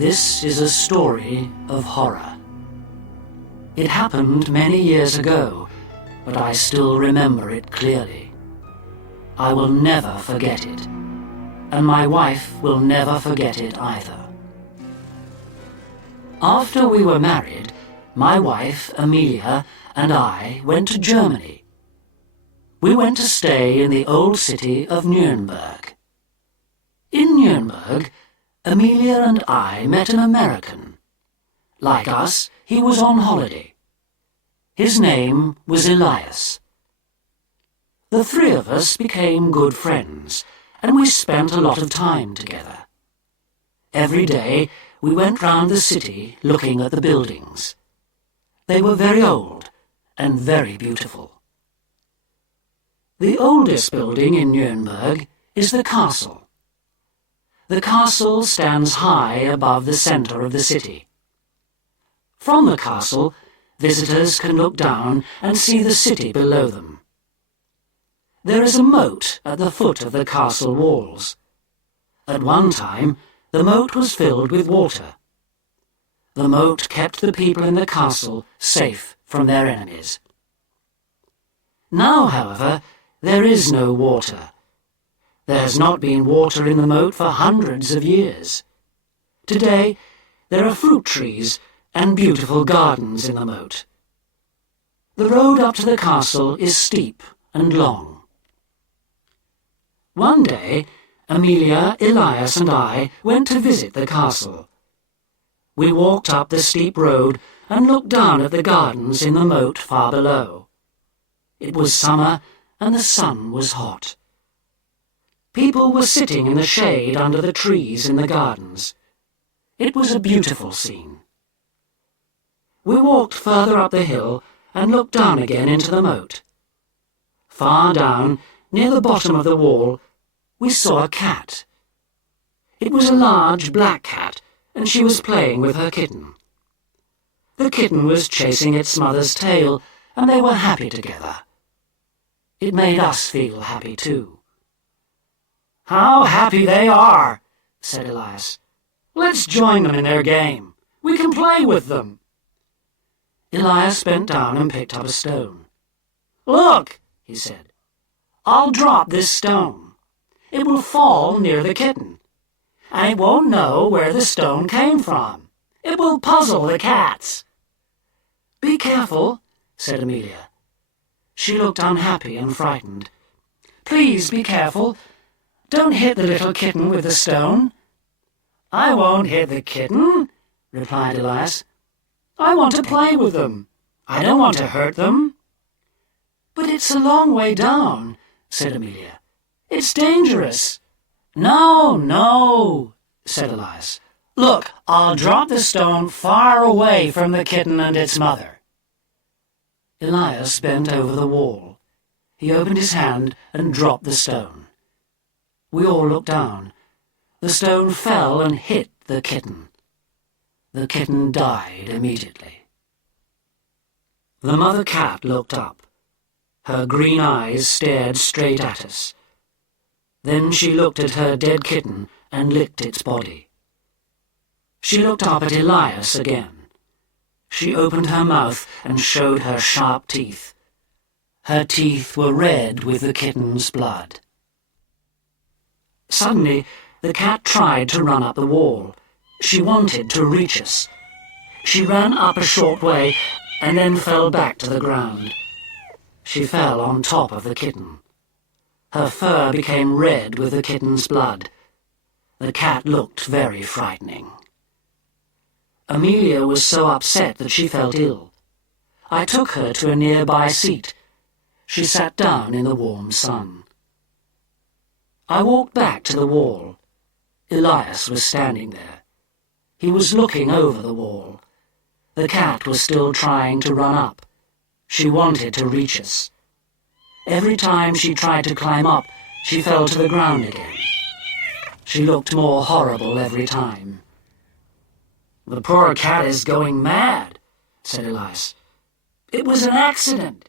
This is a story of horror. It happened many years ago, but I still remember it clearly. I will never forget it, and my wife will never forget it either. After we were married, my wife, Amelia, and I went to Germany. We went to stay in the old city of Nuremberg. In Nuremberg, Amelia and I met an American. Like us, he was on holiday. His name was Elias. The three of us became good friends, and we spent a lot of time together. Every day, we went round the city looking at the buildings. They were very old and very beautiful. The oldest building in Nuremberg is the castle. The castle stands high above the centre of the city. From the castle, visitors can look down and see the city below them. There is a moat at the foot of the castle walls. At one time, the moat was filled with water. The moat kept the people in the castle safe from their enemies. Now, however, there is no water. There has not been water in the moat for hundreds of years. Today, there are fruit trees and beautiful gardens in the moat. The road up to the castle is steep and long. One day, Amelia, Elias, and I went to visit the castle. We walked up the steep road and looked down at the gardens in the moat far below. It was summer and the sun was hot. People were sitting in the shade under the trees in the gardens. It was a beautiful scene. We walked further up the hill and looked down again into the moat. Far down, near the bottom of the wall, we saw a cat. It was a large black cat, and she was playing with her kitten. The kitten was chasing its mother's tail, and they were happy together. It made us feel happy too. "How happy they are," said Elias. "Let's join them in their game. We can play with them." Elias bent down and picked up a stone. "Look," he said. "I'll drop this stone. It will fall near the kitten, and it won't know where the stone came from. It will puzzle the cats." "Be careful," said Amelia. She looked unhappy and frightened. "Please be careful. Don't hit the little kitten with the stone." "I won't hit the kitten," replied Elias. "I want to play with them. I don't want to hurt them." "But it's a long way down," said Amelia. "It's dangerous." "No, no," said Elias. "Look, I'll drop the stone far away from the kitten and its mother." Elias bent over the wall. He opened his hand and dropped the stone. We all looked down. The stone fell and hit the kitten. The kitten died immediately. The mother cat looked up. Her green eyes stared straight at us. Then she looked at her dead kitten and licked its body. She looked up at Elias again. She opened her mouth and showed her sharp teeth. Her teeth were red with the kitten's blood. Suddenly, the cat tried to run up the wall. She wanted to reach us. She ran up a short way and then fell back to the ground. She fell on top of the kitten. Her fur became red with the kitten's blood. The cat looked very frightening. Amelia was so upset that she felt ill. I took her to a nearby seat. She sat down in the warm sun. I walked back to the wall. Elias was standing there. He was looking over the wall. The cat was still trying to run up. She wanted to reach us. Every time she tried to climb up, she fell to the ground again. She looked more horrible every time. "The poor cat is going mad," said Elias. "It was an accident.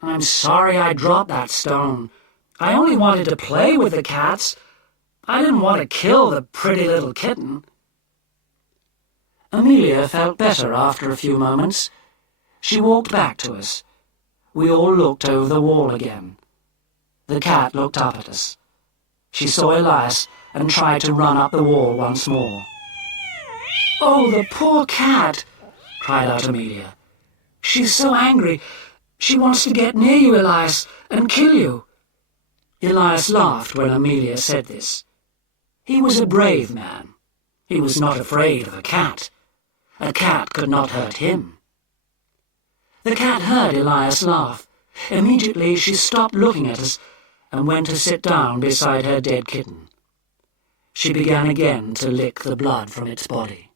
I'm sorry I dropped that stone. I only wanted to play with the cats. I didn't want to kill the pretty little kitten." Amelia felt better after a few moments. She walked back to us. We all looked over the wall again. The cat looked up at us. She saw Elias and tried to run up the wall once more. "Oh, the poor cat!" cried out Amelia. "She's so angry. She wants to get near you, Elias, and kill you." Elias laughed when Amelia said this. He was a brave man. He was not afraid of a cat. A cat could not hurt him. The cat heard Elias laugh. Immediately she stopped looking at us and went to sit down beside her dead kitten. She began again to lick the blood from its body.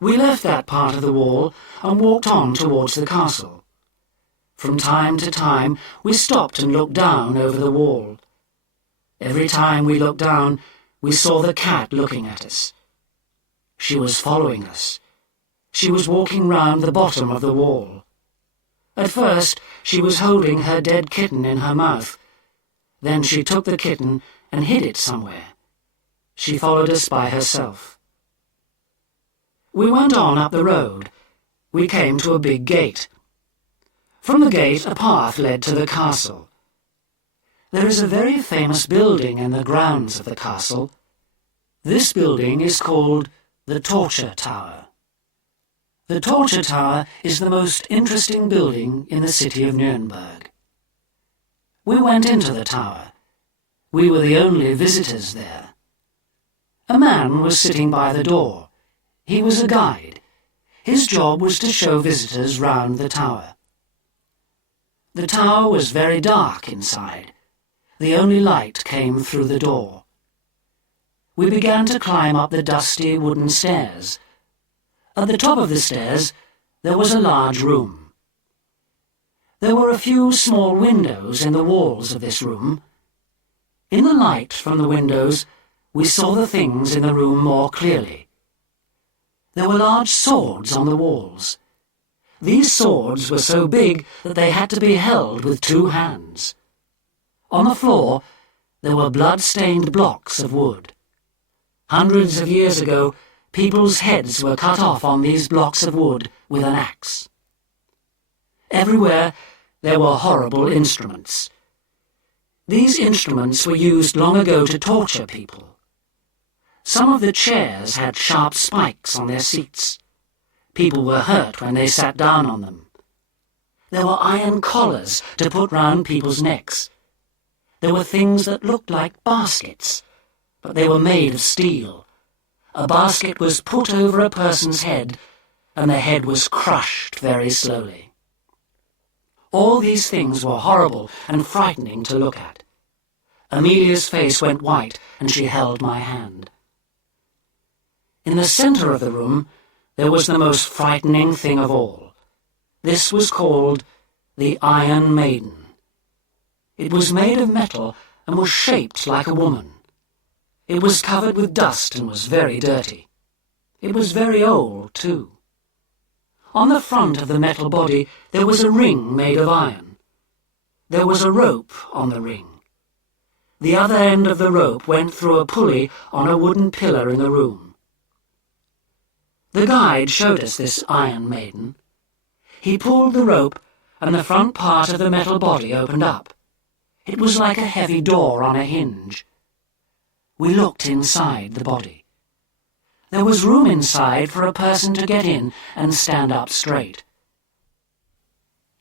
We left that part of the wall and walked on towards the castle. From time to time we stopped and looked down over the wall. Every time we looked down, we saw the cat looking at us. She was following us. She was walking round the bottom of the wall. At first she was holding her dead kitten in her mouth. Then she took the kitten and hid it somewhere. She followed us by herself. We went on up the road. We came to a big gate. From the gate a path led to the castle. There is a very famous building in the grounds of the castle. This building is called the Torture Tower. The Torture Tower is the most interesting building in the city of Nuremberg. We went into the tower. We were the only visitors there. A man was sitting by the door. He was a guide. His job was to show visitors round the tower. The tower was very dark inside. The only light came through the door. We began to climb up the dusty wooden stairs. At the top of the stairs there was a large room. There were a few small windows in the walls of this room. In the light from the windows we saw the things in the room more clearly. There were large swords on the walls. These swords were so big that they had to be held with 2 hands. On the floor there were blood-stained blocks of wood. Hundreds of years ago, people's heads were cut off on these blocks of wood with an axe. Everywhere there were horrible instruments. These instruments were used long ago to torture people. Some of the chairs had sharp spikes on their seats. People were hurt when they sat down on them. There were iron collars to put round people's necks. There were things that looked like baskets, but they were made of steel. A basket was put over a person's head, and the head was crushed very slowly. All these things were horrible and frightening to look at. Amelia's face went white, and she held my hand. In the centre of the room there was the most frightening thing of all. This was called the Iron Maiden. It was made of metal and was shaped like a woman. It was covered with dust and was very dirty. It was very old, too. On the front of the metal body there was a ring made of iron. There was a rope on the ring. The other end of the rope went through a pulley on a wooden pillar in the room. The guide showed us this Iron Maiden. He pulled the rope, and the front part of the metal body opened up. It was like a heavy door on a hinge. We looked inside the body. There was room inside for a person to get in and stand up straight.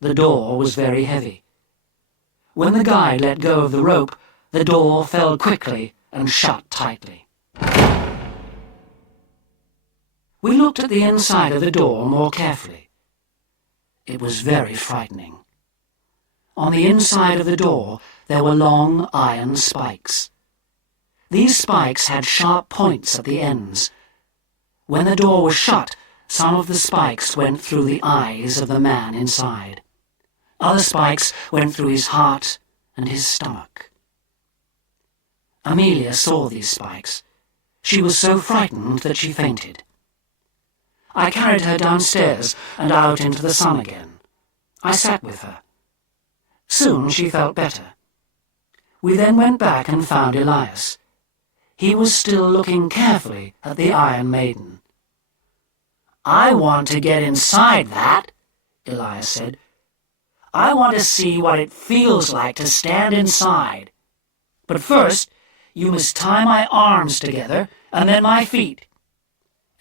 The door was very heavy. When the guide let go of the rope, the door fell quickly and shut tightly. We looked at the inside of the door more carefully. It was very frightening. On the inside of the door there were long iron spikes. These spikes had sharp points at the ends. When the door was shut, some of the spikes went through the eyes of the man inside. Other spikes went through his heart and his stomach. Amelia saw these spikes. She was so frightened that she fainted. I carried her downstairs and out into the sun again. I sat with her. Soon she felt better. We then went back and found Elias. He was still looking carefully at the Iron Maiden. "I want to get inside that," Elias said. "I want to see what it feels like to stand inside. But first, you must tie my arms together and then my feet."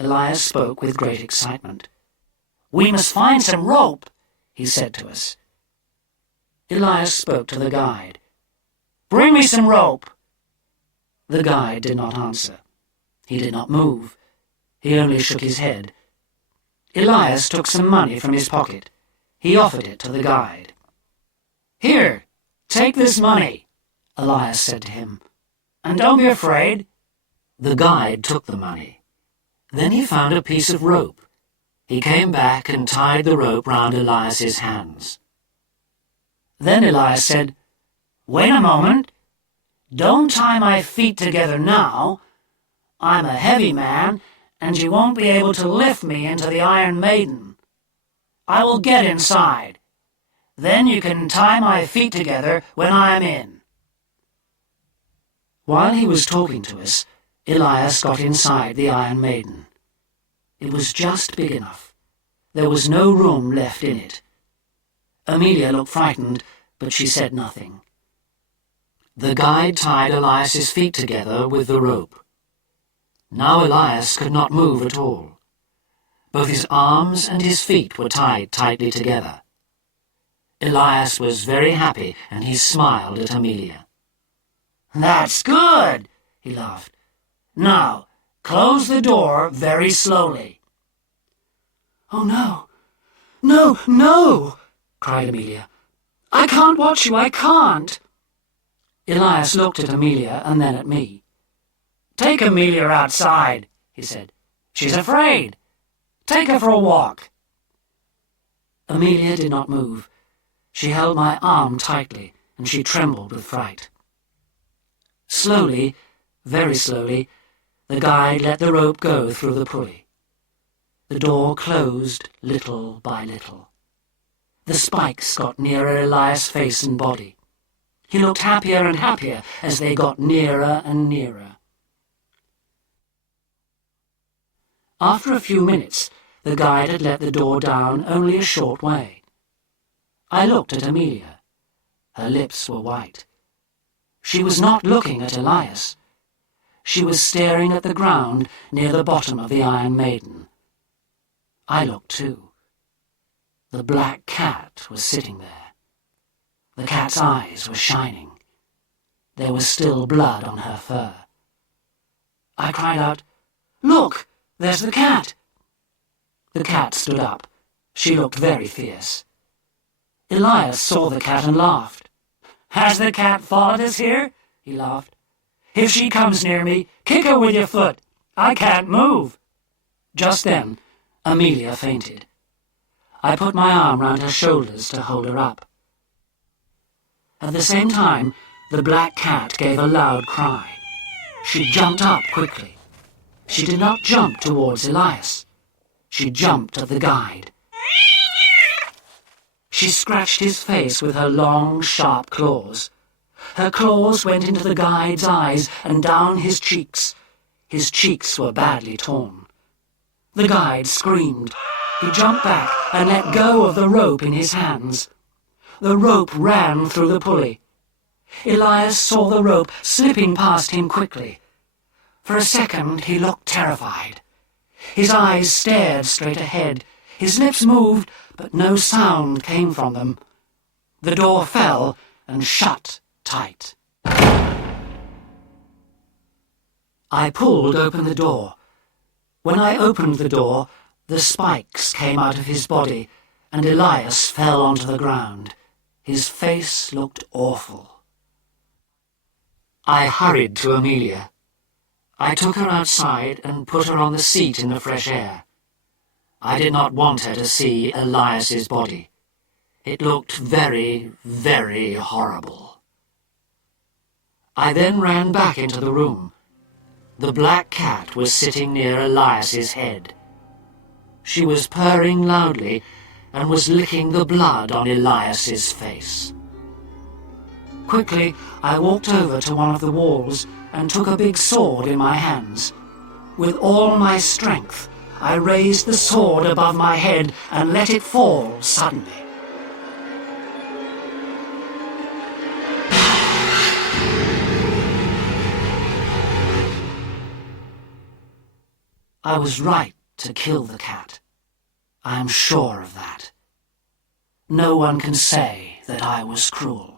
Elias spoke with great excitement. "We must find some rope," he said to us. Elias spoke to the guide. "Bring me some rope." The guide did not answer. He did not move. He only shook his head. Elias took some money from his pocket. He offered it to the guide. "Here, take this money," Elias said to him. "And don't be afraid." The guide took the money. Then he found a piece of rope. He came back and tied the rope round Elias's hands. Then Elias said, "Wait a moment. Don't tie my feet together now. I'm a heavy man, and you won't be able to lift me into the Iron Maiden. I will get inside. Then you can tie my feet together when I am in." While he was talking to us, Elias got inside the Iron Maiden. It was just big enough. There was no room left in it. Amelia looked frightened, but she said nothing. The guide tied Elias's feet together with the rope. Now Elias could not move at all. Both his arms and his feet were tied tightly together. Elias was very happy, and he smiled at Amelia. "That's good," he laughed. "Now, close the door very slowly." "Oh, no, no, no!" cried Amelia. "I can't watch you, I can't." Elias looked at Amelia and then at me. "Take Amelia outside," he said. "She's afraid. Take her for a walk." Amelia did not move. She held my arm tightly, and she trembled with fright. Slowly, very slowly, the guide let the rope go through the pulley. The door closed little by little. The spikes got nearer Elias' face and body. He looked happier and happier as they got nearer and nearer. After a few minutes, the guide had let the door down only a short way. I looked at Amelia. Her lips were white. She was not looking at Elias. She was staring at the ground near the bottom of the Iron Maiden. I looked too. The black cat was sitting there. The cat's eyes were shining. There was still blood on her fur. I cried out, "Look, there's the cat!" The cat stood up. She looked very fierce. Elias saw the cat and laughed. "Has the cat followed us here?" he laughed. "If she comes near me, kick her with your foot. I can't move." Just then, Amelia fainted. I put my arm round her shoulders to hold her up. At the same time, the black cat gave a loud cry. She jumped up quickly. She did not jump towards Elias. She jumped at the guide. She scratched his face with her long, sharp claws. Her claws went into the guide's eyes and down his cheeks. His cheeks were badly torn. The guide screamed. He jumped back and let go of the rope in his hands. The rope ran through the pulley. Elias saw the rope slipping past him quickly. For a second he looked terrified. His eyes stared straight ahead. His lips moved, but no sound came from them. The door fell and shut tight. I pulled open the door. When I opened the door, the spikes came out of his body, and Elias fell onto the ground. His face looked awful. I hurried to Amelia. I took her outside and put her on the seat in the fresh air. I did not want her to see Elias's body. It looked very, very horrible. I then ran back into the room. The black cat was sitting near Elias's head. She was purring loudly and was licking the blood on Elias's face. Quickly, I walked over to one of the walls and took a big sword in my hands. With all my strength, I raised the sword above my head and let it fall suddenly. I was right to kill the cat. I am sure of that. No one can say that I was cruel.